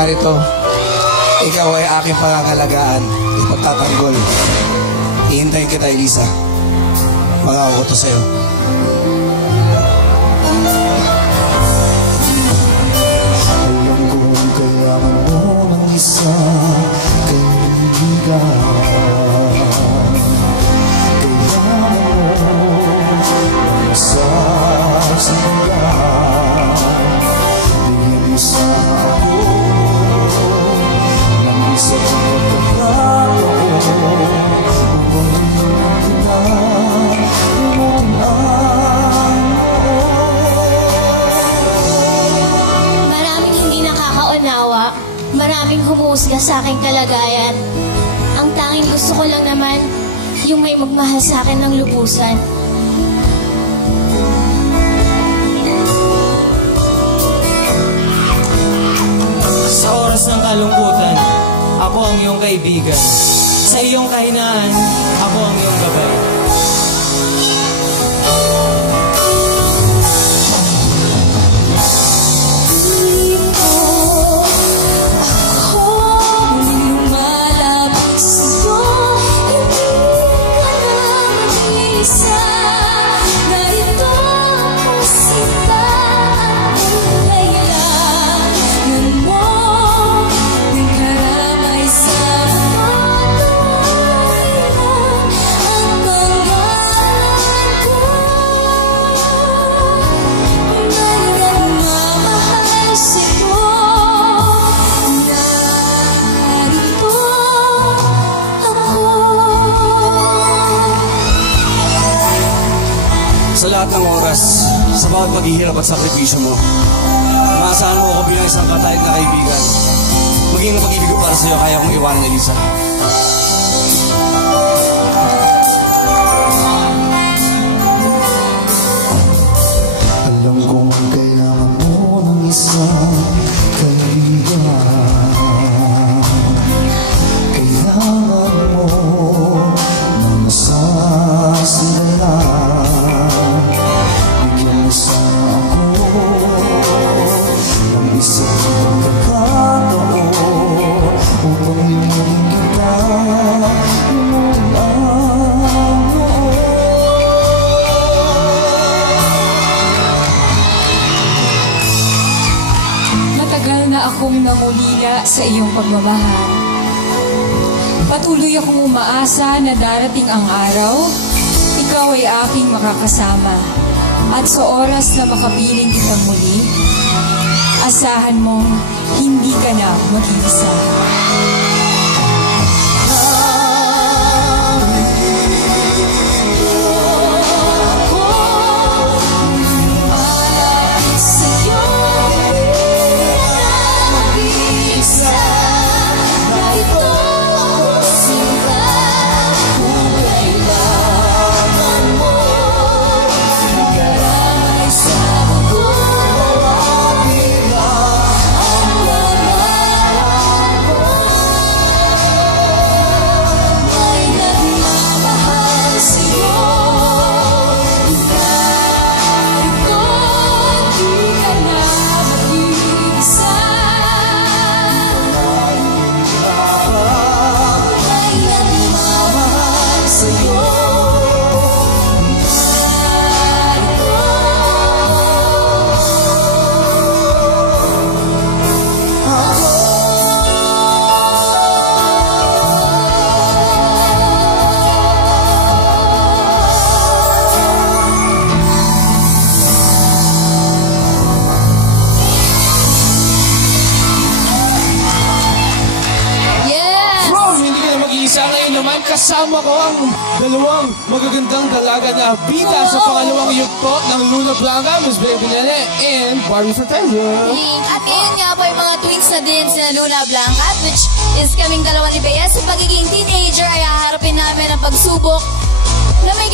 narito, ikaw ay aking pangangalagaan, ipagtatanggol. Ihintayin kita, Elisa. Magkakaw ko to sa'yo. Alam kong kailangan mo ng isang kaibigan. Maraming humusga sa aking kalagayan. Ang tanging gusto ko lang naman, yung may magmahal sa akin ng lubusan. Sa oras ng kalungkutan, ako ang iyong kaibigan. Sa iyong kahinaan, ako ang iyong gabay. Sa lahat ng oras, sa bawat paghihirap at sakripisyo mo, maasahan mo ako bilang isang katahid na kaibigan. Maging na pag-ibig ko para sa'yo, kaya kong iwanan, Elisa. Alam kong kailangan mo ng isang kaibigan. Kailangan mo ng masasandalan. Matagal na akong nangulila sa iyong pagmamahal. Patuloy akong umaasa na darating ang araw, ikaw ay aking makakasama. At sa oras na makapiling kitang muli, asahan mong hindi ka na mag-iisa. naman kasama ko ang dalawang magagandang dalaga na bida sa pangalawang yugto ng Luna Blanca, Miss Baby Nene and Barbie Forteza. At yun nga po yung mga twins na din si Luna Blanca, which is kaming dalawa ni Bea. Sa pagiging teenager ay haharapin namin ang pagsubok na may